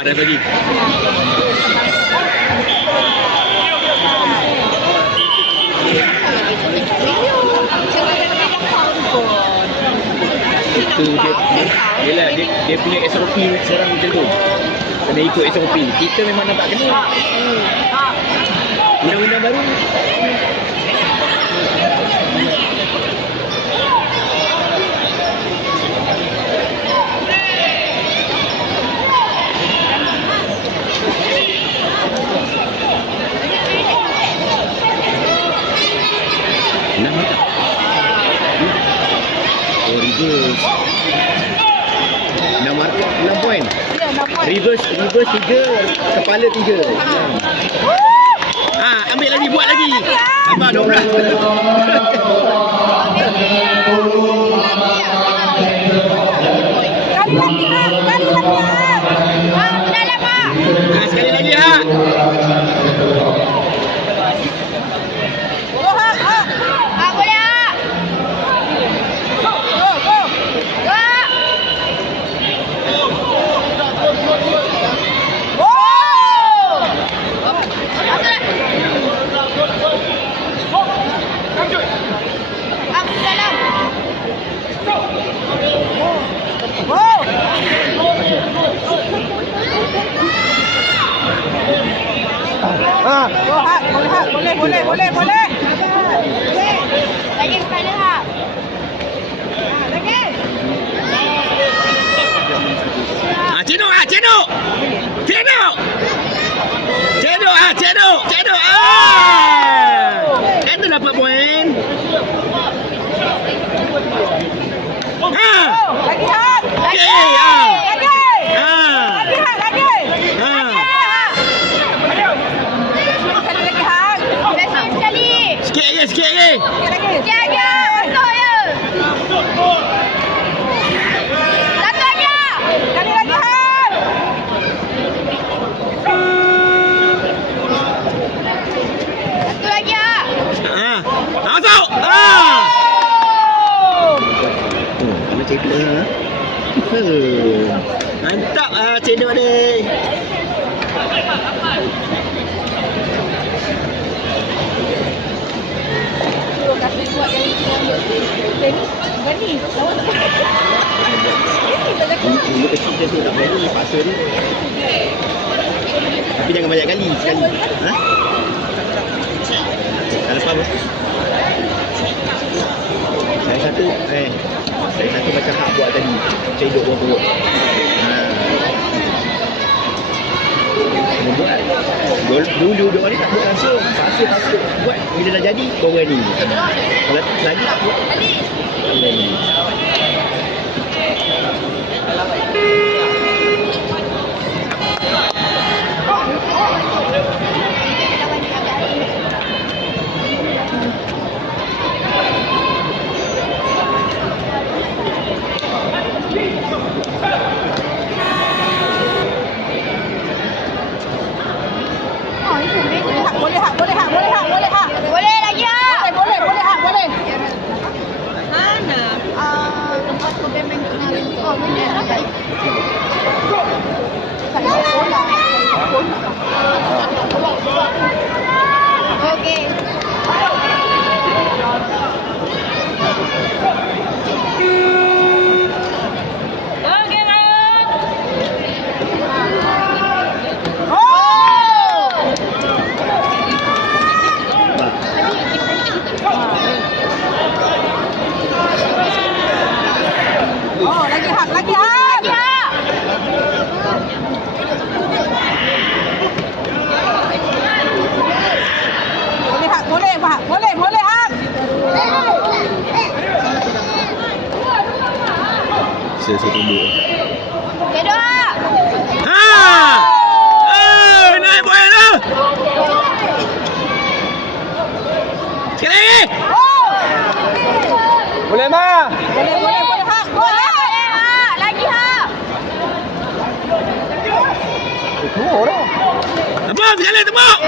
Dah bagi. Itu dia punya SOP sekarang macam tu. Kena ikut SOP. Kita memang nampak kena. Undang-undang baru. Reverse 6 poin. Reverse 3, kepala 3. Ambil lagi, buat lagi. Sabar 12. Sekali lagi ha. Boleh. Lagi kepada Hak. Lagi. Cedok. Anda dapat poin. Lagi Hak. Sikit lagi. Satu je. Satu aja. Sekali lagi Han. Satu lagi ah. Masuk. Mana cedok mantap cedok ni. Dulu kecil macam tu tak berani paksa dia. Tapi jangan banyak kali sekali. Tak lepas apa? Saya satu macam Hak buat tadi. Cedok buat perut. Dulu dia orang ni tak buat langsung. Paksa buat. Bila dah jadi kau berani. Kalau lagi tak buat. Tak berani. Boleh lagi ah. Boleh Hak, boleh. Mana? Tempat program yang kemarin. Boleh lah. Okey. Lagi Hak. Boleh Hak. Saya tunggu. Cedok. Naik poin tu. Sekali lagi. Boleh mah? Boleh Hak. Lagi Hak. Tepuk dah. Tepuk sekali tepuk.